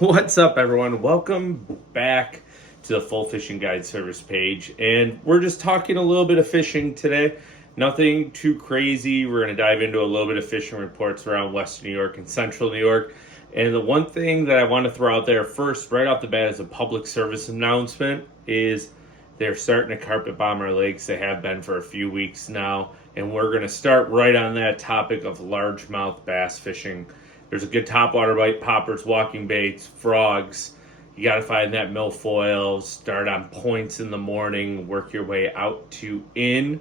What's up, everyone? Welcome back to the Full Fishing Guide service page. And we're just talking a little bit of fishing today. Nothing too crazy. We're going to dive into a little bit of fishing reports around Western New York and Central New York. And the one thing that I want to throw out there first, right off the bat, as a public service announcement, is they're starting to carpet bomb our lakes. They have been for a few weeks now. And we're going to start right on that topic of largemouth bass fishing. There's a good topwater bite, poppers, walking baits, frogs. You got to find that milfoil, start on points in the morning, work your way out to in.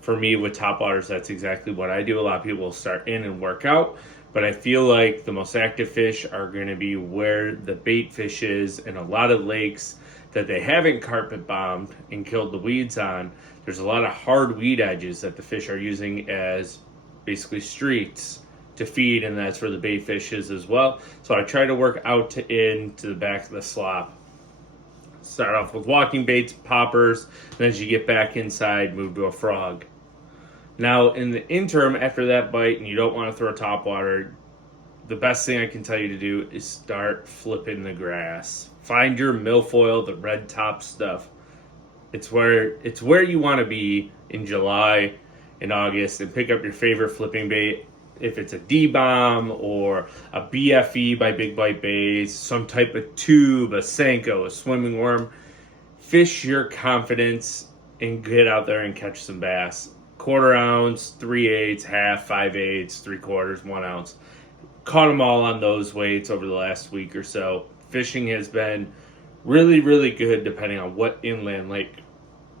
For me, with topwaters, that's exactly what I do. A lot of people will start in and work out, but I feel like the most active fish are going to be where the bait fish is, and a lot of lakes that they haven't carpet bombed and killed the weeds on. There's a lot of hard weed edges that the fish are using as basically streets to feed, and that's where the bait fish is as well. So I try to work out to in to the back of the slop. Start off with walking baits, poppers, and as you get back inside, move to a frog. Now, in the interim, after that bite, and you don't want to throw topwater, the best thing I can tell you to do is start flipping the grass. Find your milfoil, the red top stuff. It's where you want to be in July and August, and pick up your favorite flipping bait. If it's a D-bomb or a BFE by Big Bite Bays, some type of tube, a Senko, a swimming worm, fish your confidence and get out there and catch some bass. Quarter ounce, 3/8, half, 5/8, 3/4, 1 ounce. Caught them all on those weights over the last week or so. Fishing has been really, really good depending on what inland lake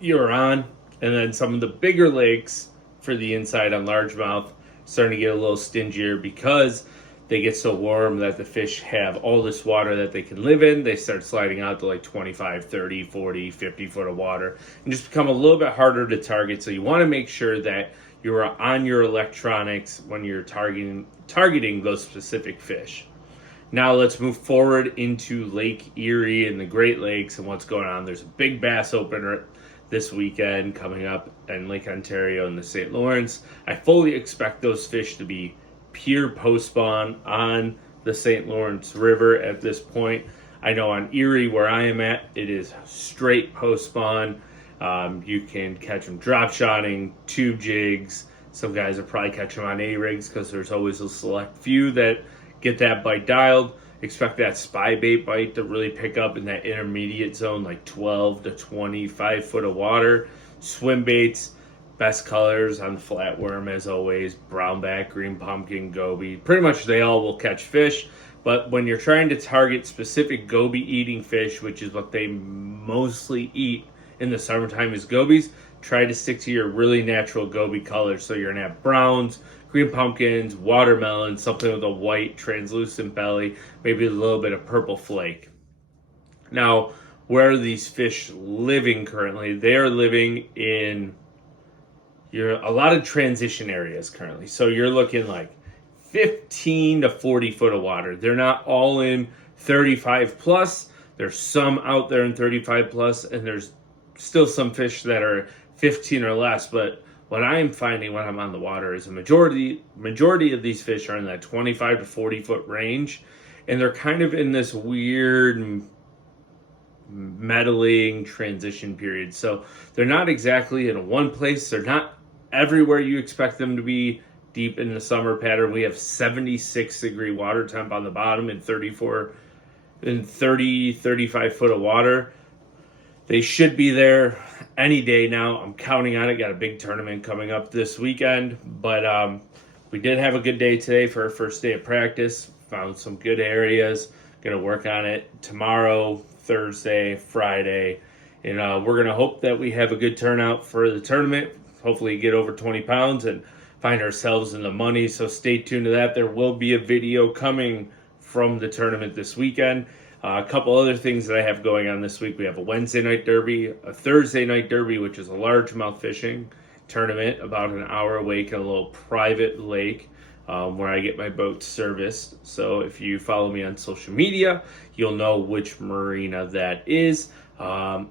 you're on. And then some of the bigger lakes for the inside on largemouth starting to get a little stingier because they get so warm that the fish have all this water that they can live in. They start sliding out to like 25, 30, 40, 50 foot of water and just become a little bit harder to target. So you want to make sure that you're on your electronics when you're targeting those specific fish. Now let's move forward into Lake Erie and the Great Lakes and what's going on. There's a big bass opener this weekend coming up in Lake Ontario and the St. Lawrence. I fully expect those fish to be pure post-spawn on the St. Lawrence River at this point. I know on Erie, where I am at, it is straight post-spawn. You can catch them drop shotting, tube jigs. Some guys will probably catch them on A-rigs because there's always a select few that get that bite dialed. Expect that spy bait bite to really pick up in that intermediate zone, like 12 to 25 foot of water. Swim baits, best colors on the flatworm as always, brownback, green pumpkin, goby. Pretty much they all will catch fish, but when you're trying to target specific goby eating fish, which is what they mostly eat in the summertime is gobies, try to stick to your really natural goby colors. So you're gonna have browns, green pumpkins, watermelon, something with a white translucent belly, maybe a little bit of purple flake. Now, where are these fish living currently? They are living in a lot of transition areas currently. So you're looking like 15 to 40 foot of water. They're not all in 35 plus. There's some out there in 35 plus, and there's still some fish that are 15 or less, but what I'm finding when I'm on the water is a majority of these fish are in that 25 to 40 foot range, and they're kind of in this weird meddling transition period. So they're not exactly in one place. They're not everywhere you expect them to be deep in the summer pattern. We have 76 degree water temp on the bottom and 35 foot of water. They should be there any day now. I'm counting on it. Got a big tournament coming up this weekend. But we did have a good day today for our first day of practice. Found some good areas. Going to work on it tomorrow, Thursday, Friday. And we're going to hope that we have a good turnout for the tournament. Hopefully get over 20 pounds and find ourselves in the money. So stay tuned to that. There will be a video coming from the tournament this weekend. A couple other things that I have going on this week. We have a Wednesday night derby, a Thursday night derby, which is a largemouth fishing tournament about an hour away in a little private lake where I get my boat serviced. So if you follow me on social media, you'll know which marina that is. I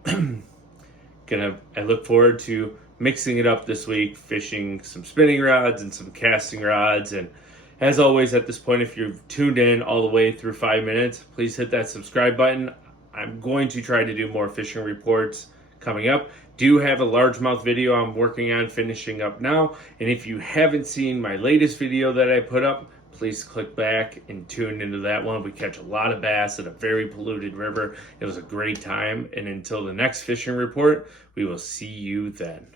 look forward to mixing it up this week, fishing some spinning rods and some casting rods, and As always, at this point, if you've tuned in all the way through 5 minutes, please hit that subscribe button. I'm going to try to do more fishing reports coming up. Do have a largemouth video I'm working on finishing up now. And if you haven't seen my latest video that I put up, please click back and tune into that one. We catch a lot of bass at a very polluted river. It was a great time. And until the next fishing report, we will see you then.